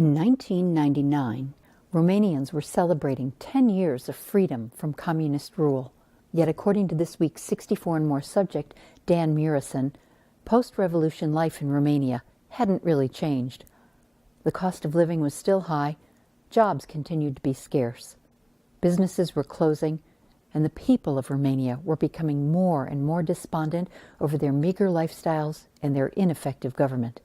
In 1999, Romanians were celebrating 10 years of freedom from communist rule. Yet according to this week's 64 and More subject, Dan Muresan, post-revolution life in Romania hadn't really changed. The cost of living was still high, jobs continued to be scarce, businesses were closing, and the people of Romania were becoming more and more despondent over their meager lifestyles and their ineffective government.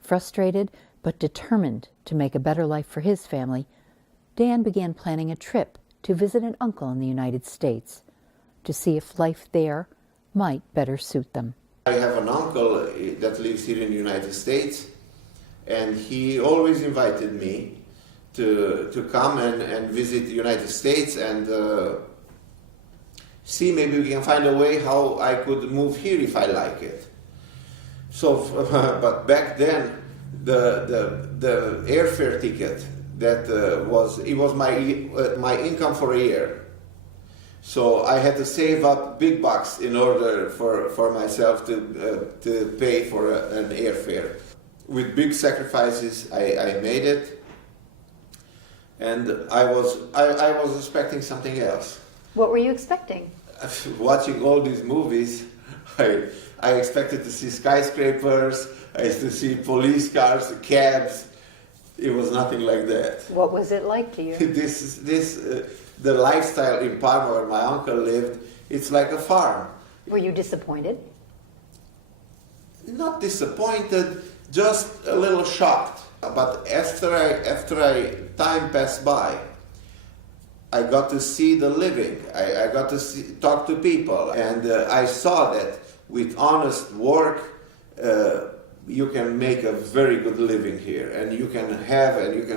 Frustrated but determined to make a better life for his family, Dan began planning a trip to visit an uncle in the United States to see if life there might better suit them. I have an uncle that lives here in the United States, and he always invited me to come and visit the United States and see maybe we can find a way how I could move here if I like it. So, but back then, the airfare ticket that was my income for a year. So I had to save up big bucks in order for myself to pay for an airfare. With big sacrifices, I made it, and I was expecting something else. What were you expecting? Watching all these movies, I expected to see skyscrapers, I used to see police cars, cabs. It was nothing like that. What was it like to you? The lifestyle in Parma where my uncle lived, it's like a farm. Were you disappointed? Not disappointed, just a little shocked. But after time passed by, I got to see the living. I got to talk to people, and I saw that with honest work, you can make a very good living here, and you can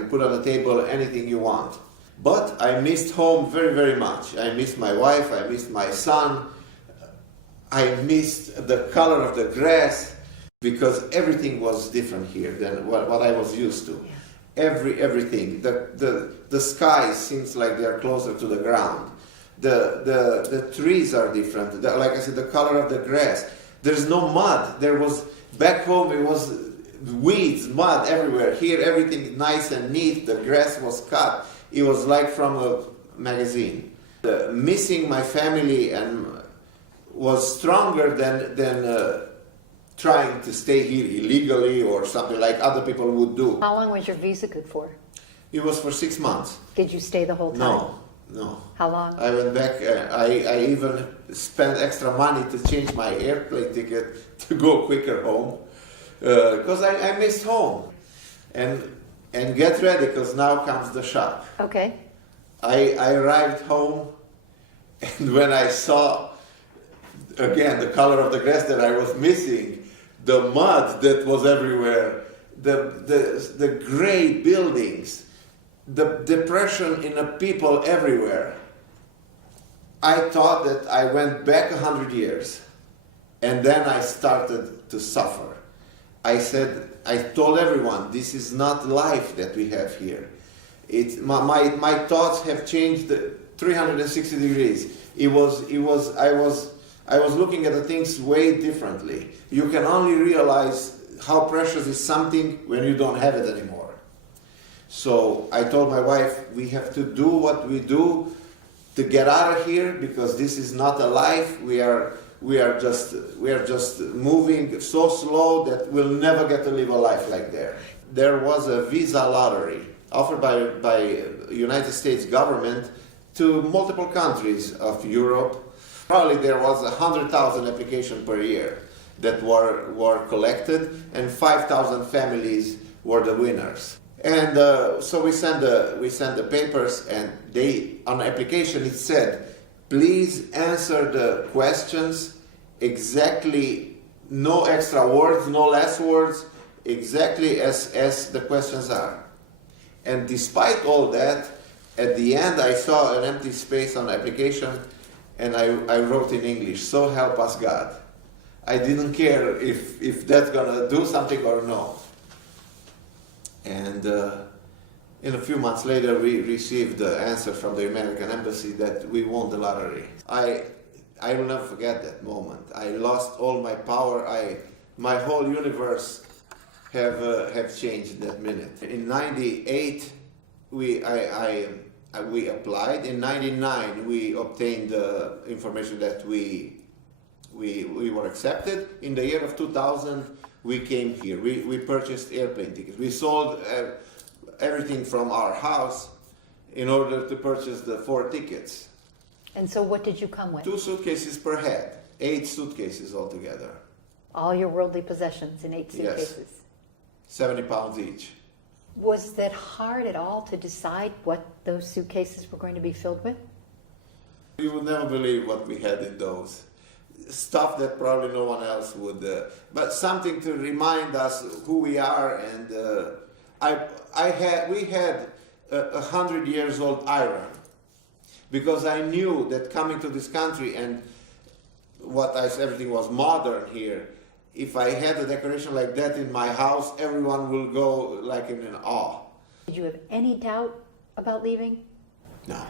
put on the table anything you want. But I missed home very, very much. I missed my wife, I missed my son, I missed the color of the grass, because everything was different here than what I was used to. Everything. The sky seems like they are closer to the ground. The trees are different. Like I said, the color of the grass. There's no mud. Back home it was weeds, mud everywhere. Here everything is nice and neat. The grass was cut. It was like from a magazine. Missing my family and was stronger than trying to stay here illegally or something like other people would do. How long was your visa good for? It was for 6 months. Did you stay the whole time? No. How long? I went back. I even spent extra money to change my airplane ticket to go quicker home because I missed home. And get ready, because now comes the shock. Okay. I arrived home, and when I saw again the color of the grass that I was missing, the mud that was everywhere, the gray buildings, the depression in the people everywhere, I thought that I went back 100 years, and then I started to suffer. I told everyone, this is not life that we have here. My thoughts have changed 360 degrees. I was looking at the things way differently. You can only realize how precious is something when you don't have it anymore. So I told my wife, we have to do what we do to get out of here, because this is not a life. We are just moving so slow that we'll never get to live a life like there. There was a visa lottery offered by United States government to multiple countries of Europe. Probably there was 100,000 applications per year that were collected, and 5,000 families were the winners. And so we sent the papers, and on the application it said, please answer the questions exactly, no extra words, no less words, exactly as the questions are. And despite all that, at the end I saw an empty space on the application, and I wrote in English, so help us God. I didn't care if that's gonna do something or no. And in a few months later, we received the answer from the American embassy that we won the lottery. I will never forget that moment. I lost all my power. My whole universe have changed that minute. In '98, we applied. In '99, we obtained the information that we were accepted. In the year of 2000, we came here. We purchased airplane tickets. We sold everything from our house in order to purchase the 4 tickets. And so what did you come with? 2 suitcases per head, 8 suitcases altogether. All your worldly possessions in 8 suitcases. Yes. 70 pounds each. Was that hard at all to decide what those suitcases were going to be filled with? You would never believe what we had in those. Stuff that probably no one else would, but something to remind us who we are. And we had 100 years old iron, because I knew that coming to this country and everything was modern here. If I had a decoration like that in my house, everyone will go like in an awe. Did you have any doubt about leaving? No.